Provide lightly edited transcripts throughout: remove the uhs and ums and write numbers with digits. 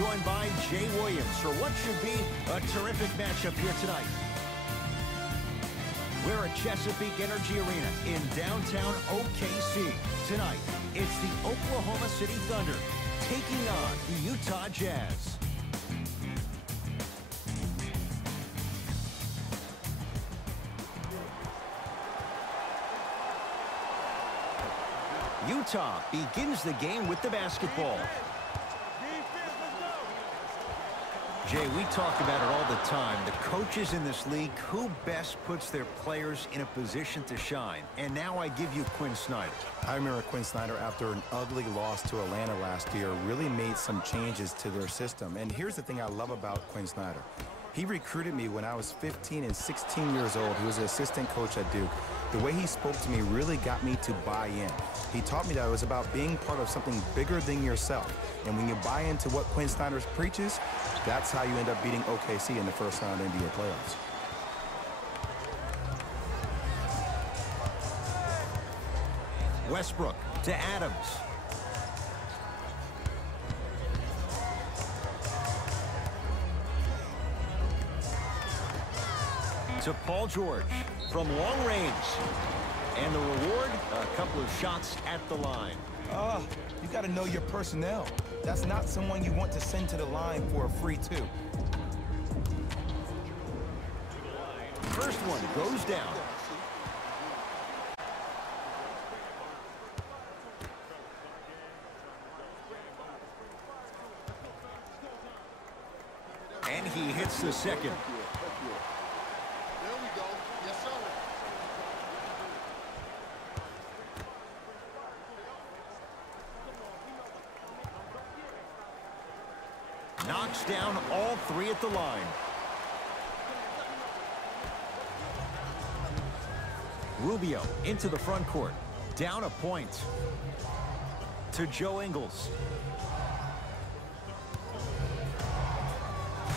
joined by Jay Williams for what should be a terrific matchup here tonight. We're at Chesapeake Energy Arena in downtown OKC. Tonight, it's the Oklahoma City Thunder taking on the Utah Jazz. Utah begins the game with the basketball. Jay, we talk about it all the time. The coaches in this league, who best puts their players in a position to shine? And now I give you Quinn Snyder. I remember Quinn Snyder, after an ugly loss to Atlanta last year, really made some changes to their system. And here's the thing I love about Quinn Snyder. He recruited me when I was 15 and 16 years old. He was an assistant coach at Duke. The way he spoke to me really got me to buy in. He taught me that it was about being part of something bigger than yourself. And when you buy into what Quinn Snyder preaches, that's how you end up beating OKC in the first round of NBA playoffs. Westbrook to Adams. To Paul George from long range. And the reward, a couple of shots at the line. You got to know your personnel. That's not someone you want to send to the line for a free two. First one goes down. And he hits the second. Knocks down all three at the line. Rubio into the front court. Down a point. To Joe Ingles.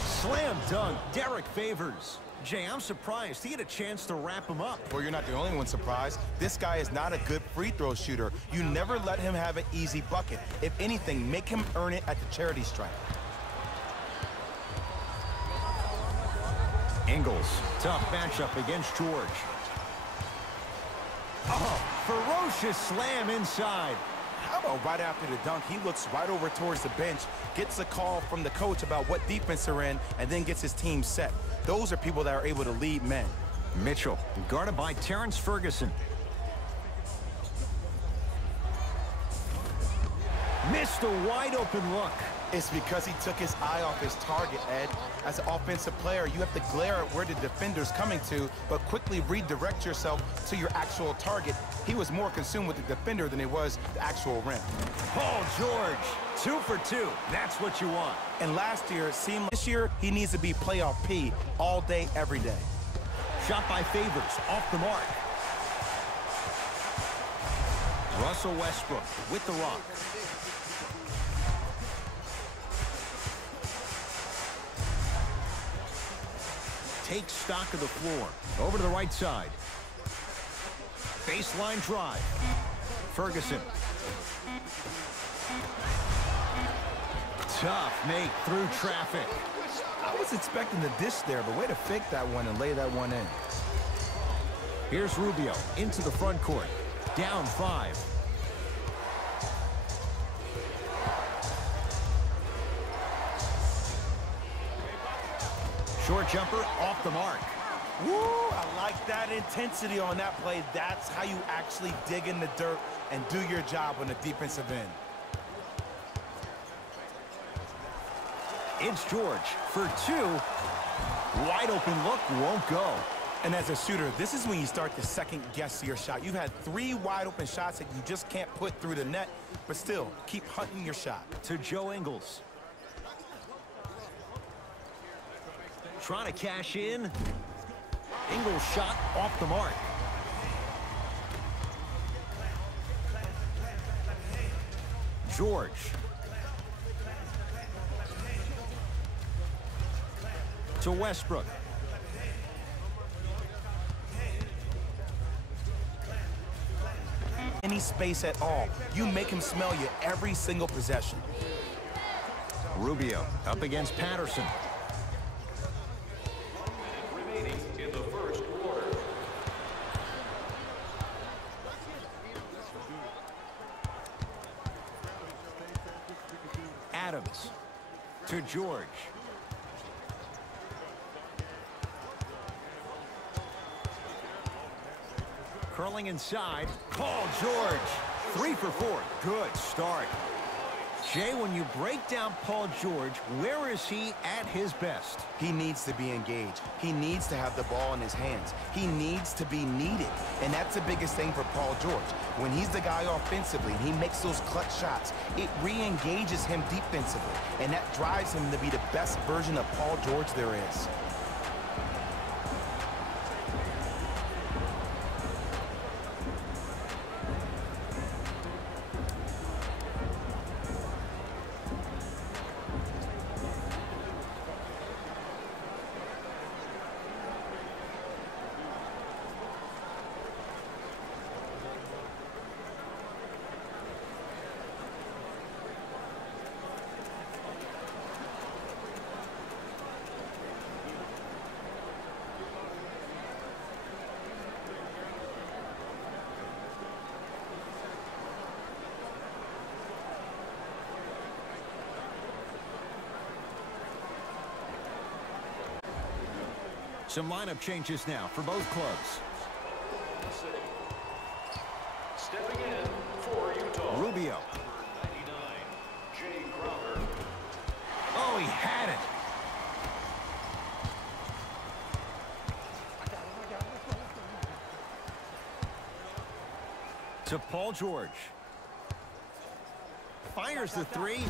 Slam dunk, Derek Favors. Jay, I'm surprised he had a chance to wrap him up. Well, you're not the only one surprised. This guy is not a good free throw shooter. You never let him have an easy bucket. If anything, make him earn it at the charity stripe. Ingles, tough matchup against George. Oh, ferocious slam inside. How about right after the dunk, he looks right over towards the bench, gets a call from the coach about what defense they're in, and then gets his team set. Those are people that are able to lead men. Mitchell, guarded by Terrence Ferguson. Missed a wide open look. It's because he took his eye off his target, Ed. As an offensive player, you have to glare at where the defender's coming to, but quickly redirect yourself to your actual target. He was more consumed with the defender than he was the actual rim. Paul George, 2 for 2. That's what you want. And last year, it seemed like this year, he needs to be playoff P all day, every day. Shot by Favors, off the mark. Russell Westbrook with the rock. Takes stock of the floor. Over to the right side. Baseline drive. Ferguson. Tough make through traffic. I was expecting the dish there, but way to fake that one and lay that one in. Here's Rubio into the front court. Down 5. Short jumper off the mark. Woo! I like that intensity on that play. That's how you actually dig in the dirt and do your job on the defensive end. It's George for 2. Wide open look, won't go. And as a shooter, this is when you start to second-guess your shot. You've had 3 wide-open shots that you just can't put through the net, but still, keep hunting your shot. To Joe Ingles. Trying to cash in. Ingles shot off the mark. George. To Westbrook. Any space at all. You make him smell you every single possession. Rubio up against Patterson. Remaining in the first quarter. Adams to George. Curling inside. Paul George. 3 for 4. Good start. Jay, when you break down Paul George, where is he at his best? He needs to be engaged. He needs to have the ball in his hands. He needs to be needed. And that's the biggest thing for Paul George. When he's the guy offensively and he makes those clutch shots, it re-engages him defensively. And that drives him to be the best version of Paul George there is. Some lineup changes now for both clubs. Stepping in for Utah. Rubio. 99, Jay Crowder. Oh, he had it. To Paul George. Fires the three.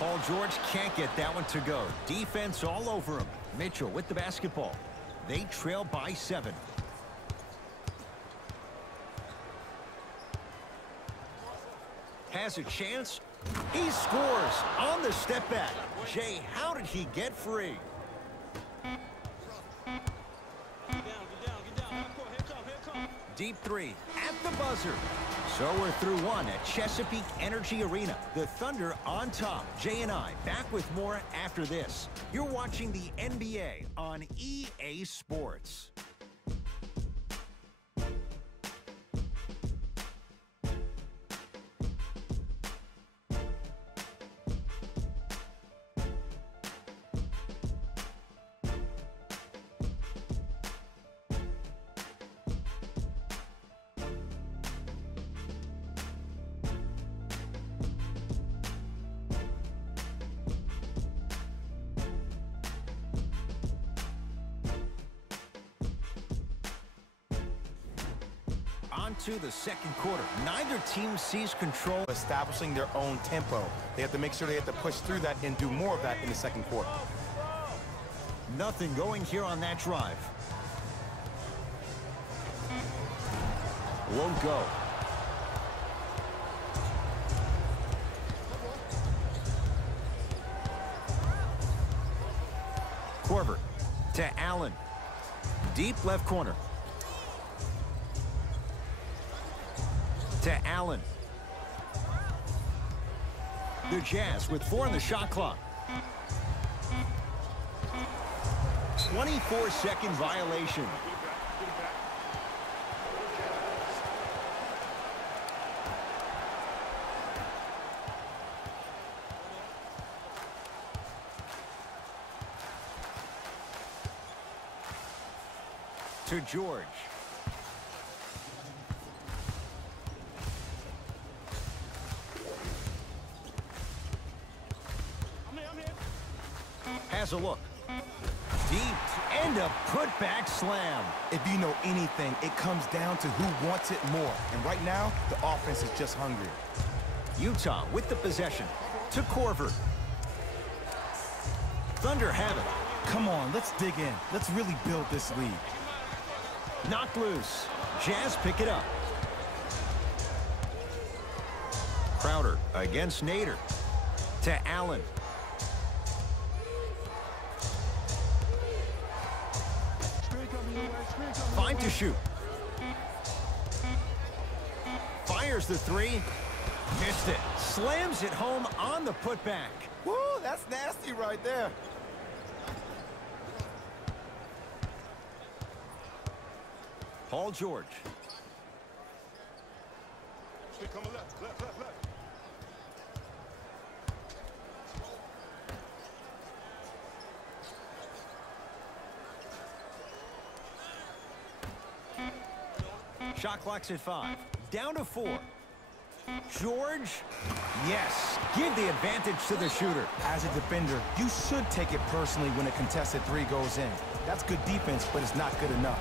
Paul George can't get that one to go. Defense all over him. Mitchell with the basketball. They trail by 7. Has a chance. He scores on the step back. Jay, how did he get free? Deep three at the buzzer. So we're through one at Chesapeake Energy Arena. The Thunder on top. Jay and I back with more after this. You're watching the NBA on EA Sports. To the second quarter. Neither team sees control. Establishing their own tempo. They have to make sure they have to push through that and do more of that in the second quarter. Nothing going here on that drive. Won't go. Korver to Allen. Deep left corner. To Allen. The Jazz with 4 on the shot clock. 24-second violation. To George. Has a look. Deep and a putback slam. If you know anything, it comes down to who wants it more. And right now, the offense is just hungry. Utah with the possession. To Korver. Thunder have it. Come on, let's dig in. Let's really build this lead. Knocked loose. Jazz pick it up. Crowder against Nader. To Allen. Fine to shoot. Fires the three. Missed it. Slams it home on the putback. Woo, that's nasty right there. Paul George. Coming left. Shot clock's at 5. Down to 4. George. Yes. Give the advantage to the shooter. As a defender, you should take it personally when a contested three goes in. That's good defense, but it's not good enough.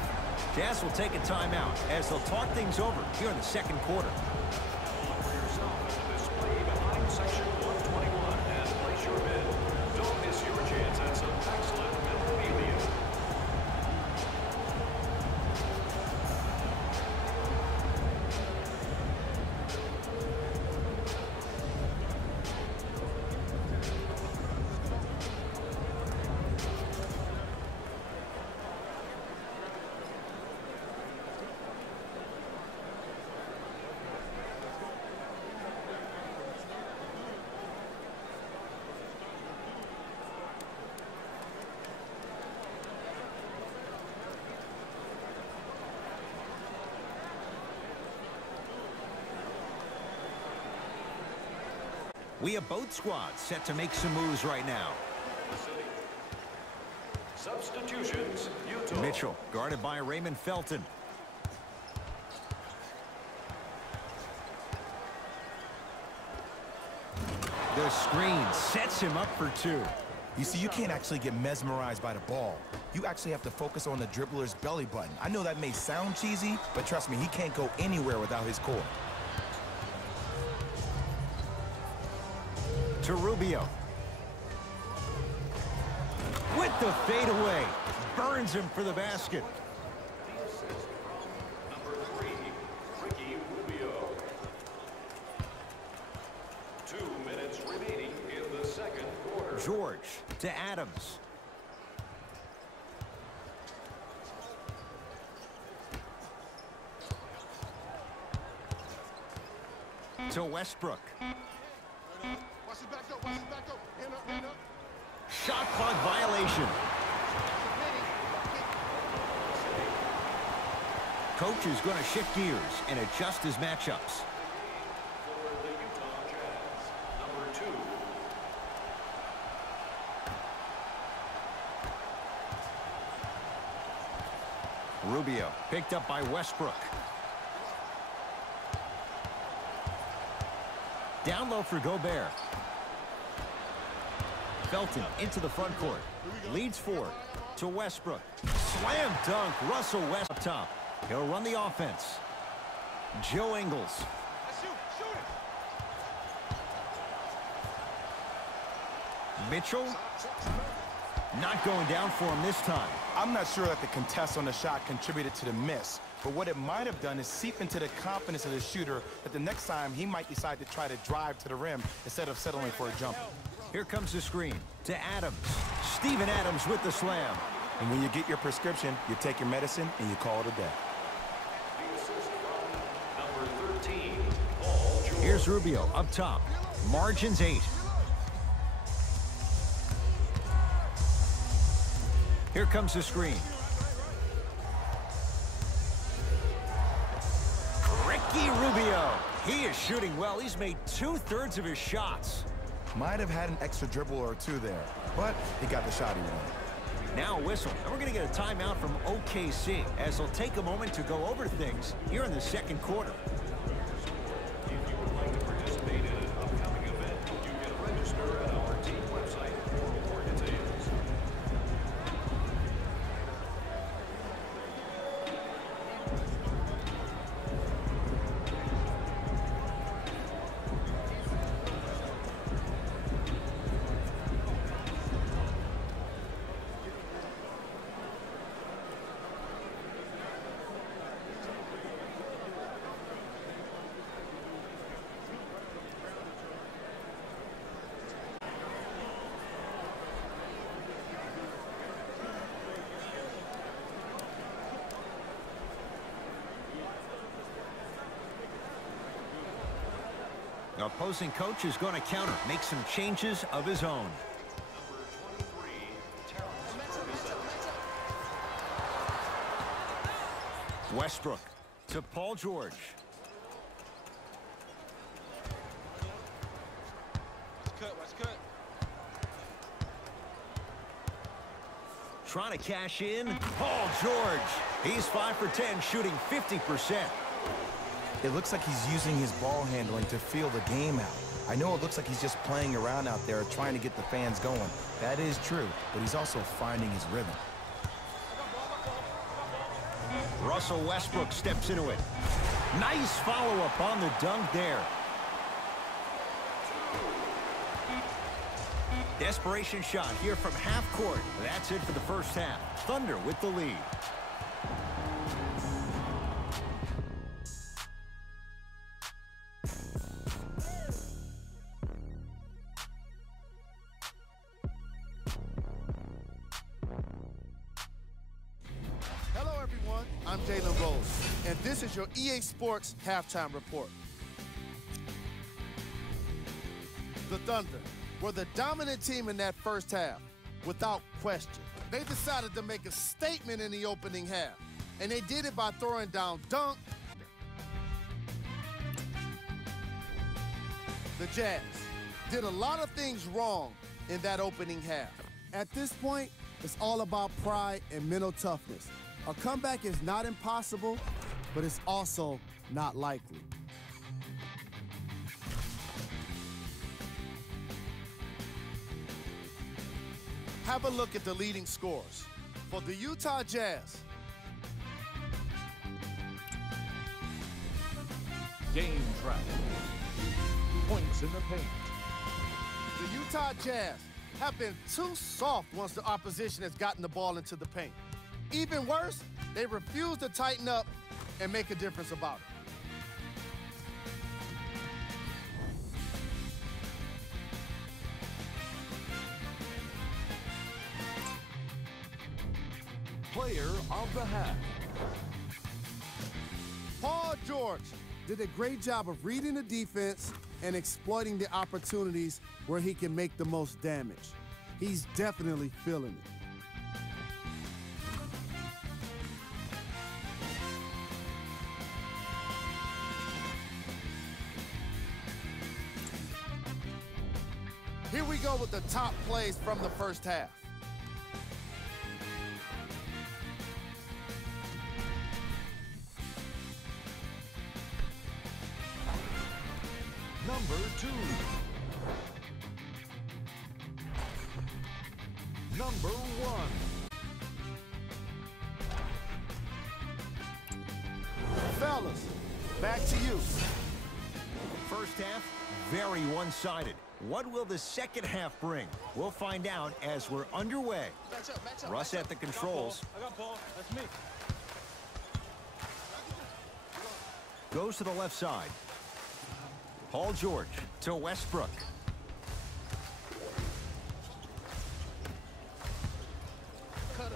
Jazz will take a timeout as they'll talk things over here in the second quarter. For yourself at the display behind section 121 and place your bid. Don't miss your chance at some excellent memorabilia. We have both squads set to make some moves right now. Substitutions, Utah. Mitchell, guarded by Raymond Felton. The screen sets him up for 2. You see, you can't actually get mesmerized by the ball. You actually have to focus on the dribbler's belly button. I know that may sound cheesy, but trust me, he can't go anywhere without his core. To Rubio. With the fadeaway. Burns him for the basket. The assist from number 3, Ricky Rubio. 2 minutes remaining in the second quarter. George to Adams. To Westbrook. Watch his back up. Hand up. Shot clock violation. Coach is going to shift gears and adjust his matchups. For the Utah Jazz, number 2. Rubio picked up by Westbrook. Down low for Gobert. Felton into the front court. Leads 4 to Westbrook. Slam dunk. Russell West up top. He'll run the offense. Joe Ingles. Mitchell. Not going down for him this time. I'm not sure that the contest on the shot contributed to the miss, but what it might have done is seep into the confidence of the shooter that the next time he might decide to try to drive to the rim instead of settling for a jumper. Here comes the screen to Adams. Steven Adams with the slam. And when you get your prescription, you take your medicine and you call it a day. The assist from number 13, Paul George. Here's Rubio up top. Margins 8. Here comes the screen. Ricky Rubio. He is shooting well. He's made 2/3 of his shots. Might have had an extra dribble or two there, but he got the shot he wanted. Now a whistle, and we're going to get a timeout from OKC as they'll take a moment to go over things here in the second quarter. If you would like to participate in an upcoming event, you can register at our team website for more details. The opposing coach is going to counter, make some changes of his own. Westbrook to Paul George. Watch cut. Trying to cash in. Paul George. He's 5 for 10, shooting 50%. It looks like he's using his ball handling to feel the game out. I know it looks like he's just playing around out there trying to get the fans going. That is true, but he's also finding his rhythm. Russell Westbrook steps into it. Nice follow-up on the dunk there. Desperation shot here from half court. That's it for the first half. Thunder with the lead. Hello, everyone. I'm Jalen Rose, and this is your EA Sports Halftime Report. The Thunder were the dominant team in that first half, without question. They decided to make a statement in the opening half, and they did it by throwing down dunk. The Jazz did a lot of things wrong in that opening half. At this point, it's all about pride and mental toughness. A comeback is not impossible, but it's also not likely. Have a look at the leading scores. For the Utah Jazz, Game track. Points in the paint. the Utah Jazz have been too soft once the opposition has gotten the ball into the paint. Even worse, they refuse to tighten up and make a difference about it. Player of the half. Paul George did a great job of reading the defense and exploiting the opportunities where he can make the most damage. He's definitely feeling it. Here we go with the top plays from the first half. Number 2. Number 1. Fellas, back to you. First half, very one-sided. What will the second half bring? We'll find out as we're underway. Russ at the controls. I got ball. That's me. Goes to the left side. Paul George to Westbrook.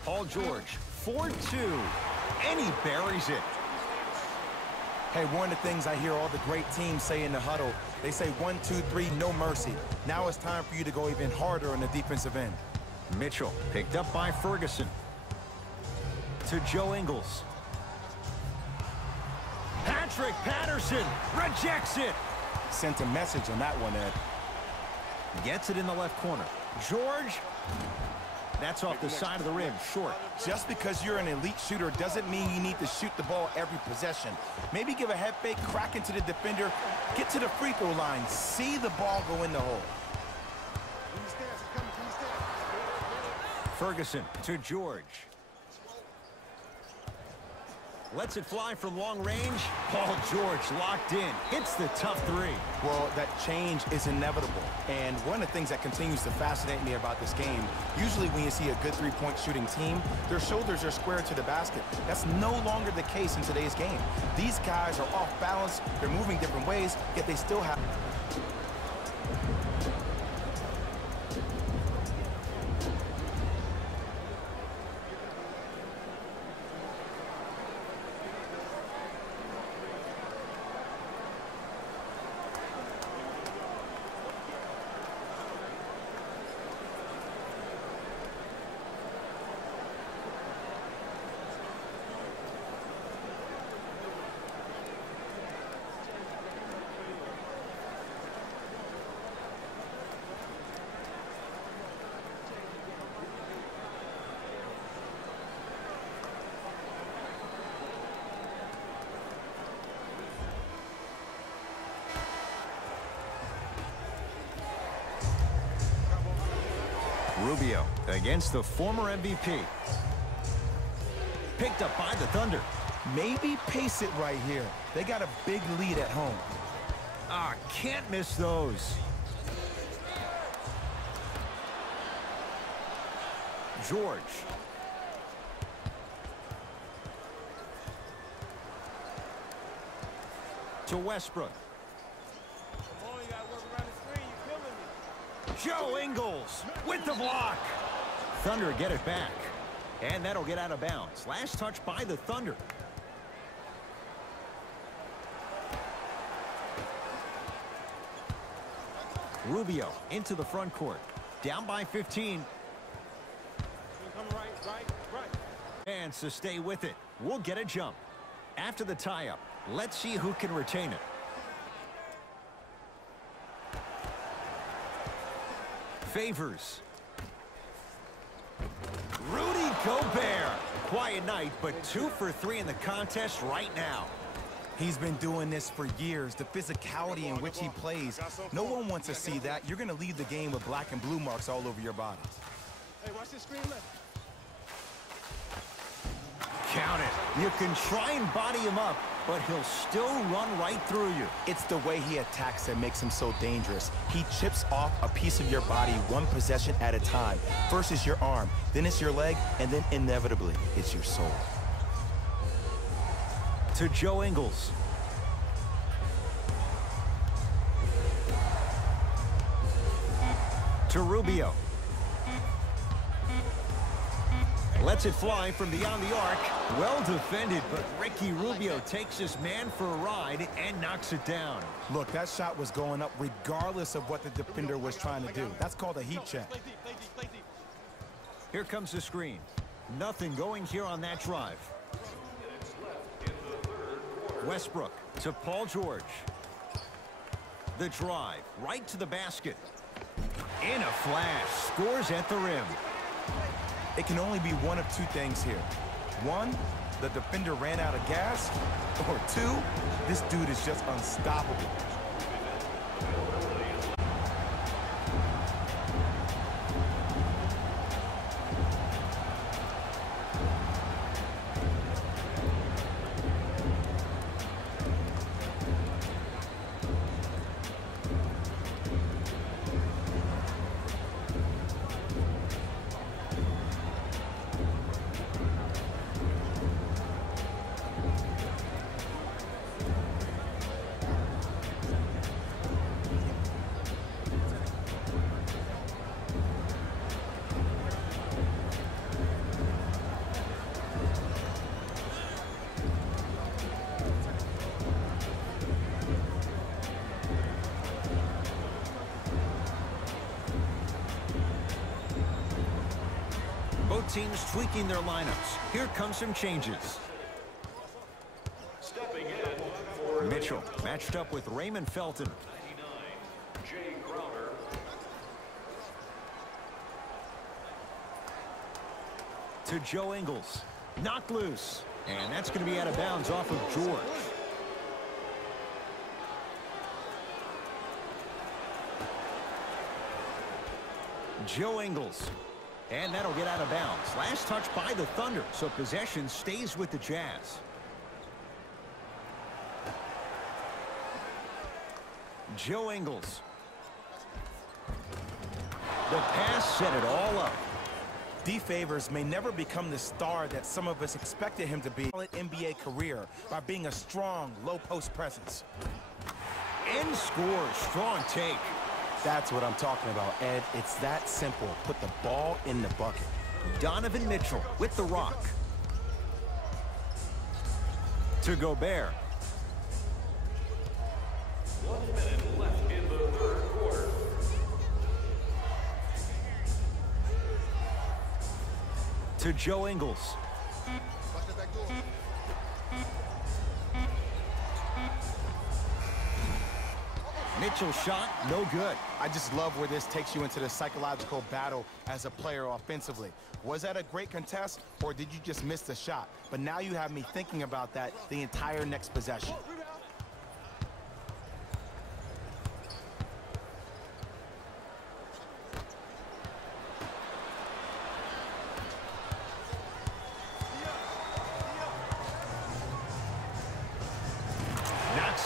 Paul George, 4-2, and he buries it. Hey, one of the things I hear all the great teams say in the huddle, they say 1, 2, 3, no mercy. Now it's time for you to go even harder on the defensive end. Mitchell picked up by Ferguson. To Joe Ingles. Patrick Patterson rejects it. Sent a message on that one, Ed. Gets it in the left corner. George. That's off the side of the rim, short. Just because you're an elite shooter doesn't mean you need to shoot the ball every possession. Maybe give a head fake, crack into the defender, get to the free throw line, see the ball go in the hole. Ferguson to George. Lets it fly from long range. Paul George locked in. Hits the tough three. Well, that change is inevitable. And one of the things that continues to fascinate me about this game, usually when you see a good three-point shooting team, their shoulders are square to the basket. That's no longer the case in today's game. These guys are off balance. They're moving different ways, yet they still have... Rubio against the former MVP. Picked up by the Thunder. Maybe pace it right here. They got a big lead at home. Ah, can't miss those. George. To Westbrook. Joe Ingles with the block. Thunder get it back. And that'll get out of bounds. Last touch by the Thunder. Rubio into the front court. Down by 15. And to stay with it. We'll get a jump. After the tie-up, let's see who can retain it. Favors. Rudy Gobert. Quiet night, but 2 for 3 in the contest right now. He's been doing this for years. The physicality in which he plays. No one wants to see that. You're going to leave the game with black and blue marks all over your body. Hey, watch this screen left. Count it. You can try and body him up, but he'll still run right through you. It's the way he attacks that makes him so dangerous. He chips off a piece of your body one possession at a time. First is your arm, then it's your leg, and then inevitably, it's your soul. To Joe Ingles. To Rubio. Lets it fly from beyond the arc. Well defended, but Ricky Rubio takes his man for a ride and knocks it down. Look, that shot was going up regardless of what the defender was trying to do. That's called a heat check. Here comes the screen. Nothing going here on that drive. Westbrook to Paul George. The drive right to the basket. In a flash, scores at the rim. It can only be one of two things here. One, the defender ran out of gas. Or two, this dude is just unstoppable. Both teams tweaking their lineups. Here come some changes. Stepping in for Mitchell matched up with Raymond Felton. 99, Jay Crowder. To Joe Ingles. Knocked loose. And that's going to be out of bounds off of George. Joe Ingles. And that'll get out of bounds. Last touch by the Thunder, so possession stays with the Jazz. Joe Ingles. The pass set it all up. D. Favors may never become the star that some of us expected him to be in an NBA career by being a strong, low-post presence. And scores. Strong take. That's what I'm talking about, Ed. It's that simple. Put the ball in the bucket. Donovan Mitchell with the rock. To Gobert. 1 minute left in the third quarter. To Joe Ingles. Mitchell's shot, no good. I just love where this takes you into the psychological battle as a player offensively. Was that a great contest, or did you just miss the shot? But now you have me thinking about that the entire next possession.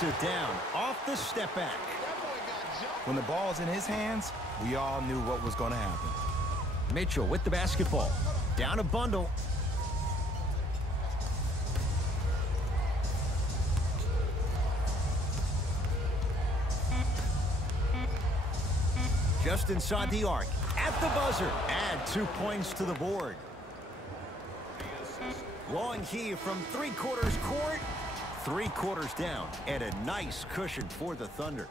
knocks it down off the step back. When the ball's in his hands, we all knew what was going to happen. Mitchell with the basketball. Down a bundle. Just inside the arc. At the buzzer. Add 2 points to the board. Long heave from three-quarters court. 3 quarters down. And a nice cushion for the Thunder.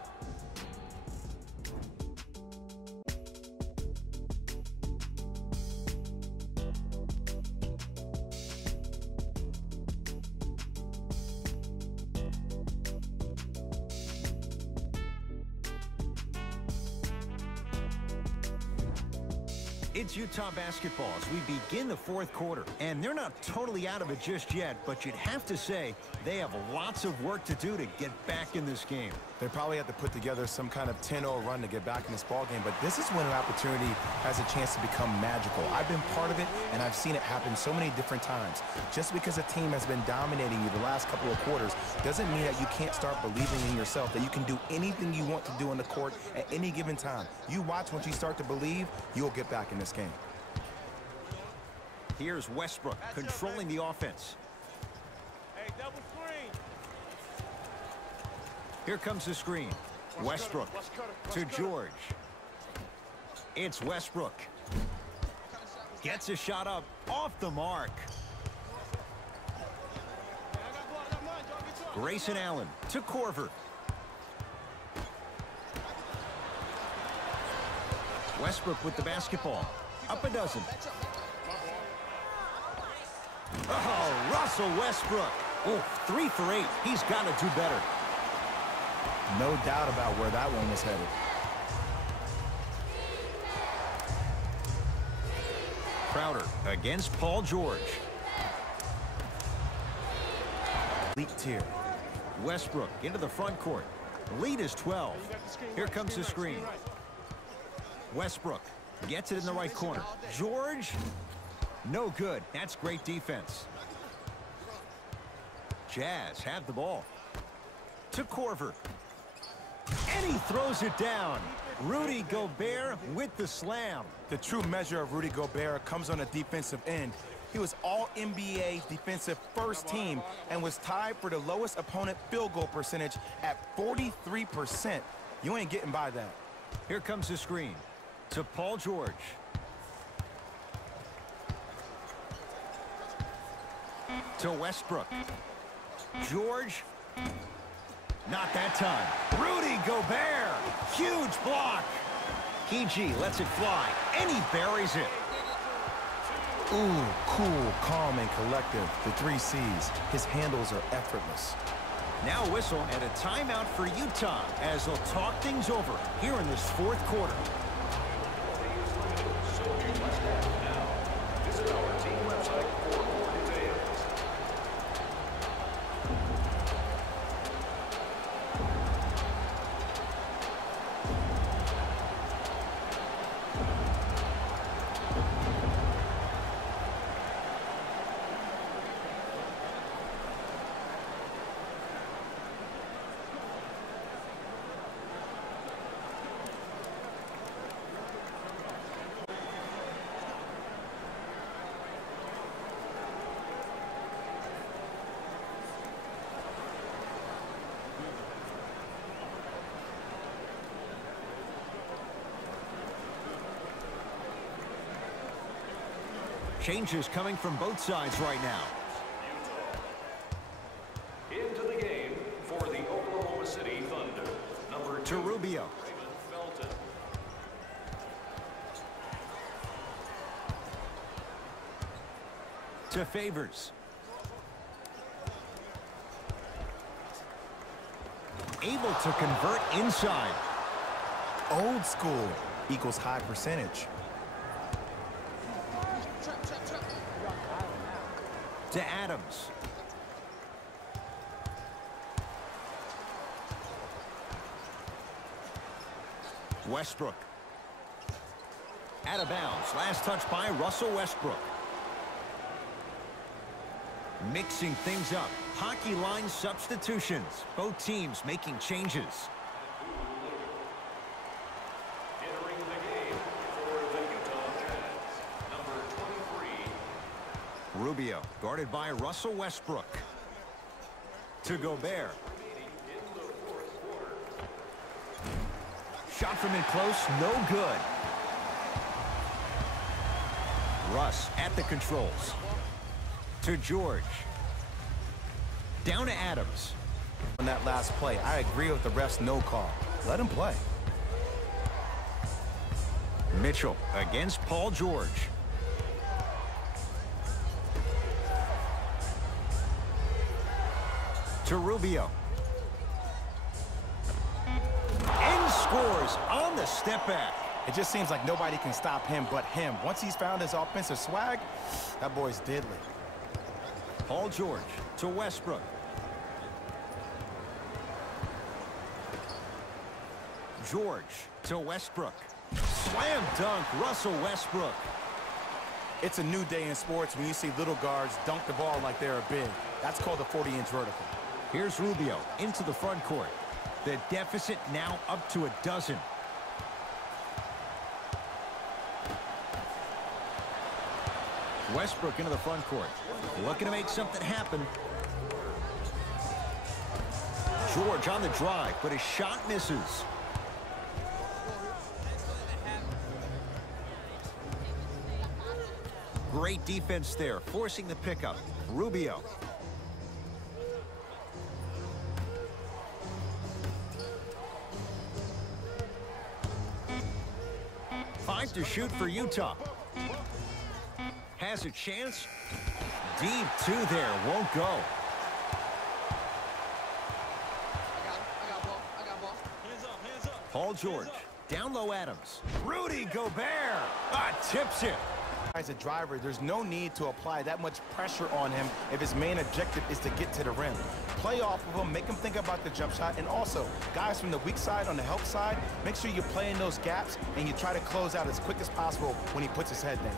It's Utah basketball as we begin the 4th quarter. And they're not totally out of it just yet, but you'd have to say they have lots of work to do to get back in this game. They probably have to put together some kind of 10-0 run to get back in this ball game, but this is when an opportunity has a chance to become magical. I've been part of it, and I've seen it happen so many different times. Just because a team has been dominating you the last couple of quarters doesn't mean that you can't start believing in yourself, that you can do anything you want to do on the court at any given time. You watch, once you start to believe, you'll get back in this game. Here's Westbrook controlling the offense. Hey, double screen. Here comes the screen. Westbrook to George. It's Westbrook. Gets a shot up off the mark. Grayson Allen to Korver. Westbrook with the basketball. Up a dozen. Oh, Russell Westbrook. Oh, 3 for 8. He's got to do better. No doubt about where that one was headed. Crowder against Paul George. Elite tier. Westbrook into the front court. Lead is 12. Here comes the screen. Westbrook gets it in the right corner. George, no good. That's great defense. Jazz have the ball. To Korver. And he throws it down. Rudy Gobert with the slam. The true measure of Rudy Gobert comes on the defensive end. He was All-NBA defensive first team and was tied for the lowest opponent field goal percentage at 43%. You ain't getting by that. Here comes the screen. To Paul George. To Westbrook. George. Not that time. Rudy Gobert. Huge block. PG lets it fly, and he buries it. Ooh, cool, calm, and collective. The 3 C's. His handles are effortless. Now a whistle and a timeout for Utah as they'll talk things over here in this 4th quarter. So you must have now. Visit our team website for more details. Changes coming from both sides right now. Into the game for the Oklahoma City Thunder. Number 2, To Rubio. Raymond Felton. To Favors. Able to convert inside. Old school equals high percentage. To Adams. Westbrook. Out of bounds. Last touch by Russell Westbrook. Mixing things up. Hockey line substitutions. Both teams making changes. Entering the game for the Utah Jazz, number 23. Rubio, guarded by Russell Westbrook. To Gobert. Shot from in close, no good. Russ at the controls. To George. Down to Adams. On that last play, I agree with the ref's no call. Let him play. Mitchell against Paul George. To Rubio. And scores on the step back. It just seems like nobody can stop him but him. Once he's found his offensive swag, that boy's deadly. Paul George to Westbrook. George to Westbrook. Slam dunk, Russell Westbrook. It's a new day in sports when you see little guards dunk the ball like they're big. That's called the 40-inch vertical. Here's Rubio into the front court. The deficit now up to a dozen. Westbrook into the front court. Looking to make something happen. George on the drive, but his shot misses. Great defense there, forcing the pickup. Rubio. Five to shoot for Utah. Has a chance. Deep two there, won't go. Paul George, down low Adams. Rudy Gobert, tips it. As a driver, there's no need to apply that much pressure on him if his main objective is to get to the rim. Play off of him, make him think about the jump shot, and also, guys from the weak side on the help side, make sure you play in those gaps and you try to close out as quick as possible when he puts his head down.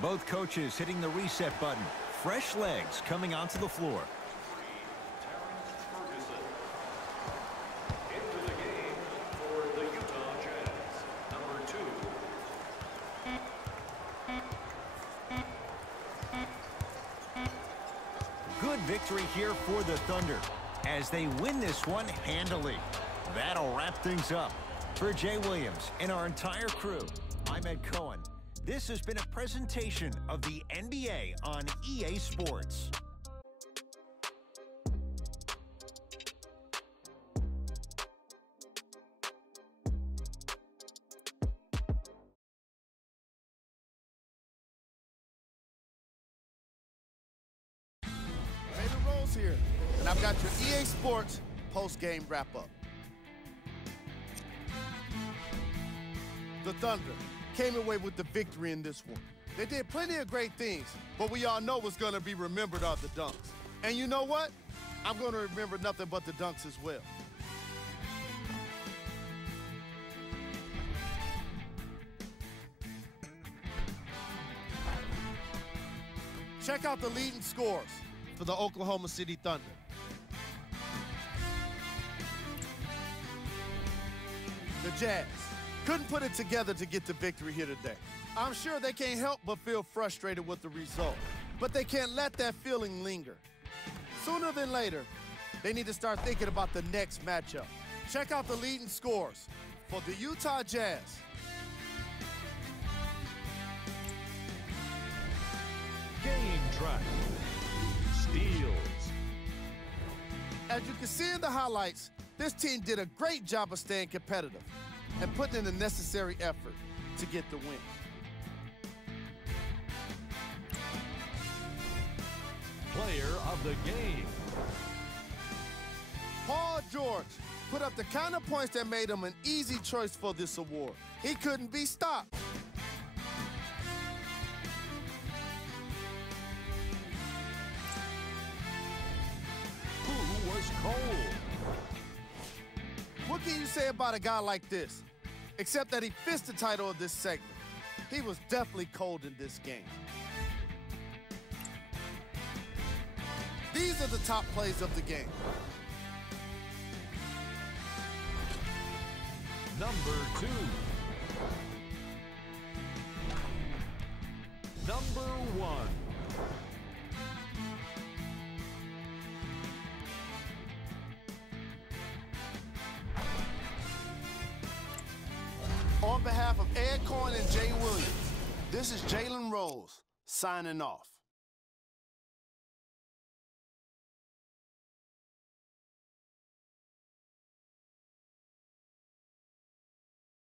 Both coaches hitting the reset button. Fresh legs coming onto the floor. Into the game for the Utah Jazz, number 2. Good victory here for the Thunder as they win this one handily. That'll wrap things up. For Jay Williams and our entire crew, I'm Ed Cohen. This has been a presentation of the NBA on EA Sports. David Rose here, and I've got your EA Sports post-game wrap-up. The Thunder came away with the victory in this one. They did plenty of great things, but we all know what's going to be remembered are the dunks. And you know what? I'm going to remember nothing but the dunks as well. Check out the leading scores for the Oklahoma City Thunder. The Jazz couldn't put it together to get the victory here today. I'm sure they can't help but feel frustrated with the result, but they can't let that feeling linger. Sooner than later, they need to start thinking about the next matchup. Check out the leading scores for the Utah Jazz. Game track. Steals. As you can see in the highlights, this team did a great job of staying competitive and putting in the necessary effort to get the win. Player of the game. Paul George put up the kind of points that made him an easy choice for this award. He couldn't be stopped. Who was cold? What can you say about a guy like this? Except that he fits the title of this segment. He was definitely cold in this game. These are the top plays of the game. Number 2. Number 1. On behalf of Ed Cohen and Jay Williams, this is Jalen Rose signing off.